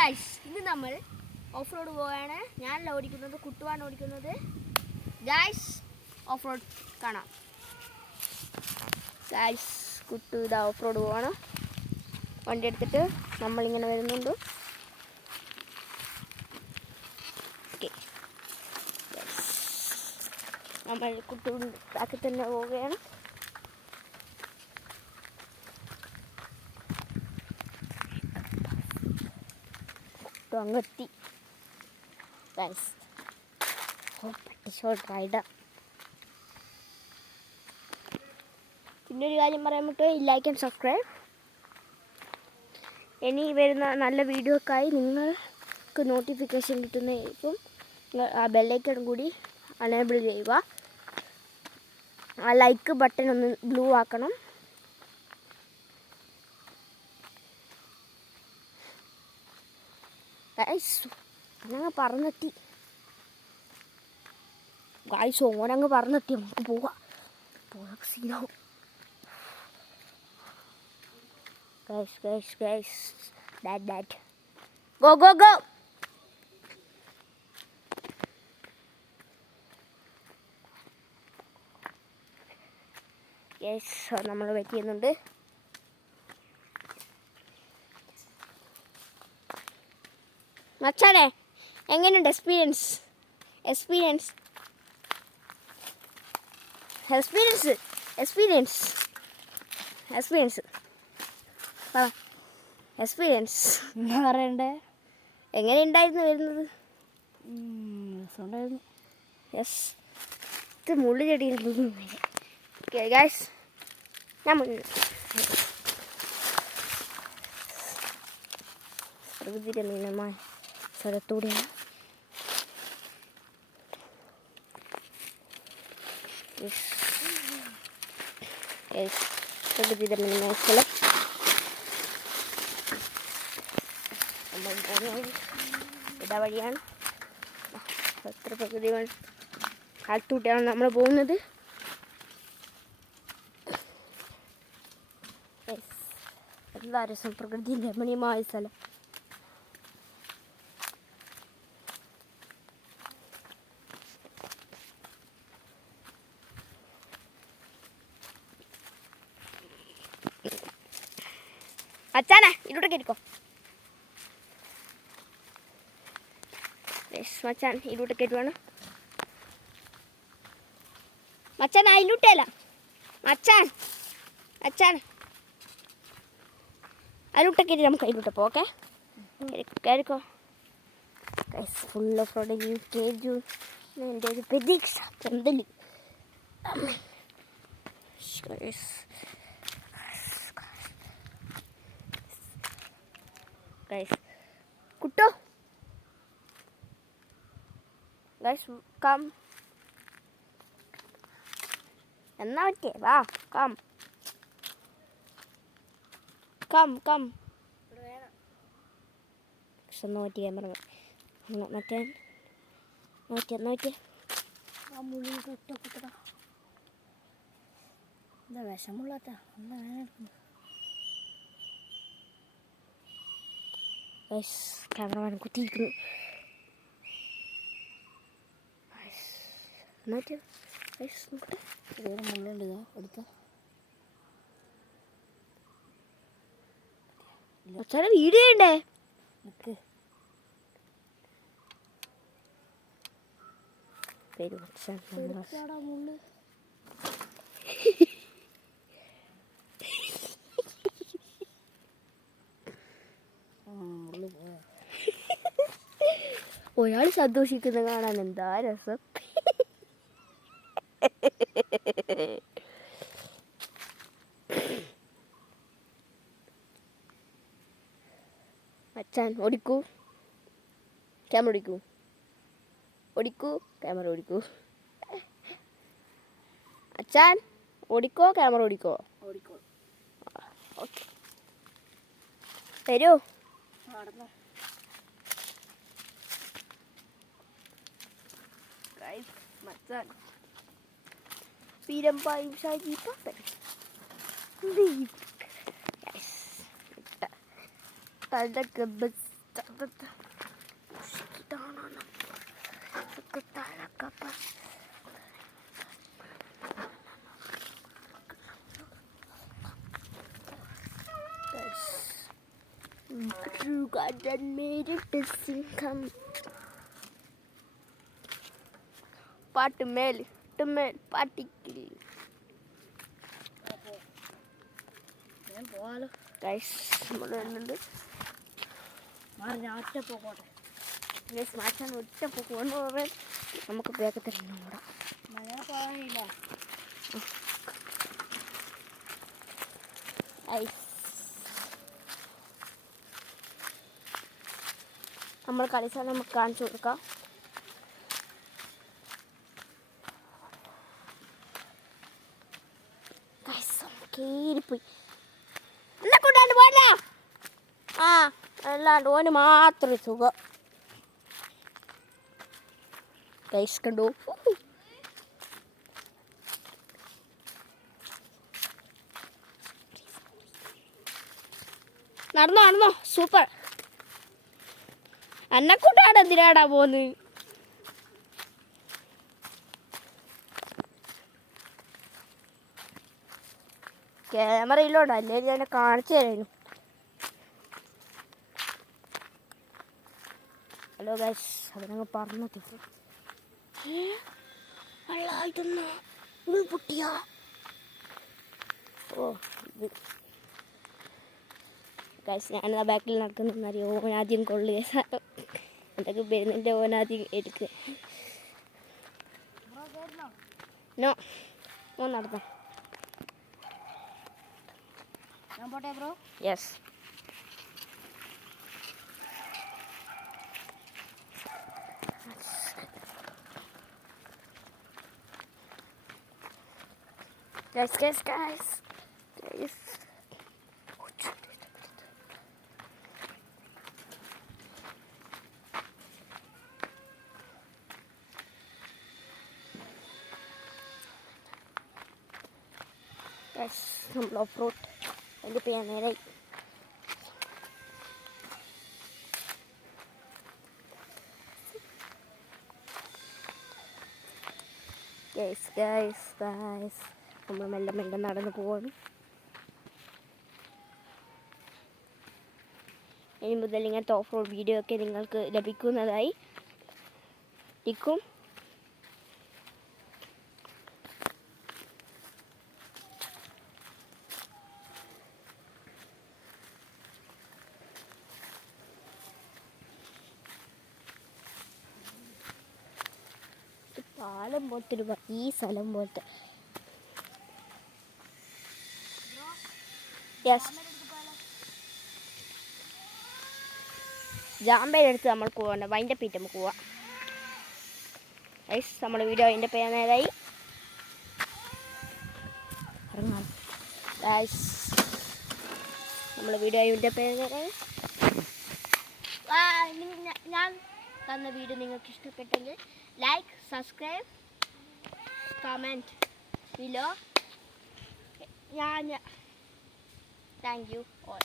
Guys, ഇന്ന് നമ്മൾ off road പോവുകയാണ്. ഞാനല്ല ഓടിക്കുന്നത്, കുട്ടുവാണ് ഓടിക്കുന്നത്. ഗൈസ്, ഓഫ് റോഡ് കാണാം. ഗൈസ്, കുട്ടു ഇതാ ഓഫ് റോഡ് പോവാണ്. വണ്ടി എടുത്തിട്ട് നമ്മളിങ്ങനെ വരുന്നുണ്ട്. ഓക്കെ, നമ്മൾ കുട്ടു ബാക്കിൽ തന്നെ പോവുകയാണ്. അങ്ങെത്തി ഗൈസ്. Short rider. പിന്നെ ഒരു കാര്യം പറയാൻ പറ്റുമോ, ലൈക്ക് ആൻഡ് സബ്സ്ക്രൈബ്. ഇനി വരുന്ന നല്ല വീഡിയോക്കായി നിങ്ങൾക്ക് നോട്ടിഫിക്കേഷൻ കിട്ടുന്നതായിരിക്കും. ആ ബെല്ലൈക്കൺ കൂടി അനേബിൾ ചെയ്യുക. ആ ലൈക്ക് ബട്ടൺ ഒന്ന് ബ്ലൂ ആക്കണം. അങ്ങ് പറന്നെത്തി ഗായ്സ്, ഓനങ്ങ് പറന്നെത്തി. നമുക്ക് പോവാം. പോകാൻ സീനാവും. Guys dad go go go. Guys, നമ്മൾ വെയിറ്റ് ചെയ്യുന്നുണ്ട്. മച്ചാനെ, എങ്ങനെയുണ്ട് എക്സ്പീരിയൻസ്? എന്താ പറയണ്ടേ? എങ്ങനെയുണ്ടായിരുന്നു വരുന്നത്? രസമുണ്ടായിരുന്നു. യെസ്, ഇത് മുള്ളു ചെടിയിരുന്നു. ഓക്കെ ഗൈസ്, ഞാൻ പ്രകൃതി രമണീയമായ സ്ഥലത്തൂടെയാണ്. പ്രകൃതി രമണീയമായ സ്ഥലം. നമ്മൾ പോകുന്നത് ഇതാ വഴിയാണ്. എത്ര പ്രകൃതി കാലത്തൂട്ടിയാണ് നമ്മൾ പോകുന്നത്. എല്ലാ രസം, പ്രകൃതി രമണീയമായ സ്ഥലം. മച്ചാനെ, ഇതിലൂടെ കയറിക്കോ. മച്ചാൻ ഇതിലൂടെ കയറ്റുവാണ്. മച്ചാൻ അതിലൂട്ടല്ല, മച്ചാൻ അതിലൂട്ടെ കയറി നമുക്ക് അതിലൂട്ടെ പോ. ഓക്കെ, കയറിക്കോ. ഫുൾ ഓഫ് റോഡ് കേജു. എൻ്റെ ഒരു പ്രതീക്ഷ ചെന്തല്. കുട്ടോ, ഗൈസ് കം. എന്നാ പറ്റേ? വാ, കം. നോറ്റി ക്യാമറ മറ്റേ നോറ്റിയ ആ മുള്ളി ഒറ്റപ്പെട്ട എന്താ വിഷമുള്ളാത്ത എന്താ വേനെടുക്കുന്നു? ക്യാമറമാൻ കുത്തിയിരിക്കുന്നു. വേറെ മുള്ളുണ്ട്. ഇതാ എടുത്ത വീഡിയോ ഉണ്ടേ. നിക്ക് മുള്ളു. ഒരാൾ സന്തോഷിക്കുന്നത് കാണാൻ എന്താ രസം. മച്ചാൻ ഓടിക്കൂ, ക്യാമറ ഓടിക്കൂ. അച്ഛൻ ഓടിക്കോ, ക്യാമറ ഓടിക്കോ. ഓക്കെ, വരൂ. മച്ചാൻ വീരമ്പായും ഷാജി പാപ്പൻ. തലക്ക് bus Garden made it income. പാട്ട് മേൽ പാട്ടിക്കില്ല. ഞാൻ പോവാലോ ഗൈസ് നമ്മൾ വരുന്നുണ്ട്. ഞാൻ ഒറ്റ പോകട്ടെ. ഗൈസ് മാറ്റാൻ ഒറ്റ പോകുമെന്ന് പറയാൻ നമുക്ക് വേഗത്തിൽ നോടാം. മഴ പോകാനില്ല. നമ്മൾ കളിച്ചാൽ നമുക്ക് കാണിച്ചു കൊടുക്കാം. കേറിപ്പോയി എന്നെ കൊണ്ടാണ്ട് പോരാ. ആ അല്ലാണ്ട് ഓന് മാത്രം സുഖം. ഗൈസ് കണ്ടു. നടന്നോ സൂപ്പർ. എന്നെ കൂട്ടാണ് എന്തിനാടാ പോന്ന്. ക്യാമറയിലോട്ടോ അല്ലെങ്കിൽ ഞാൻ കാണിച്ചു തരായിരുന്നു. ഹലോ ഗൈസ് അവരങ്ങ് പറഞ്ഞു തരും. വെള്ളമായിട്ടൊന്ന് പൊട്ടിയാ. ഓ ഗൈസ് ഞാനെന്നാ ബാക്കിൽ നടക്കുന്നറിയോ. ഓനാദ്യം കൊള്ളുക സാധനം എന്തൊക്കെ വരുന്നതിൻ്റെ ഓനാദ്യം എടുക്കുക. നോ ഓൻ നടന്നോ. ഞാൻ പോട്ടെ ബ്രോ. Yes guys. നമ്മൾ ഓഫ് റോഡ് എൻ്റെ പേനേരായി. ഗൈസ് നമ്മൾ മെല്ലെ നടന്ന് പോവാണ്. ഇനി മുതൽ ഇങ്ങനത്തെ ഓഫ് റോഡ് വീഡിയോ ഒക്കെ നിങ്ങൾക്ക് ലഭിക്കുന്നതായി ഇരിക്കും. പാലം പോലത്തെ ഈ സ്ഥലം പോലത്തെ. യെസ് ജാമ്പയിലെടുത്ത് നമ്മൾ പോകണ്ട. വൈൻ്റെ പീറ്റ് നമുക്ക് പോവാം. യെസ് നമ്മുടെ വീഡിയോ അതിൻ്റെ പേരായി ഇറങ്ങാം. യെസ് നമ്മൾ വീഡിയോ അതിൻ്റെ പേരായി. ഞാൻ തന്ന വീഡിയോ നിങ്ങൾക്ക് ഇഷ്ടപ്പെട്ടെങ്കിൽ like, subscribe, comment below. Thank you all.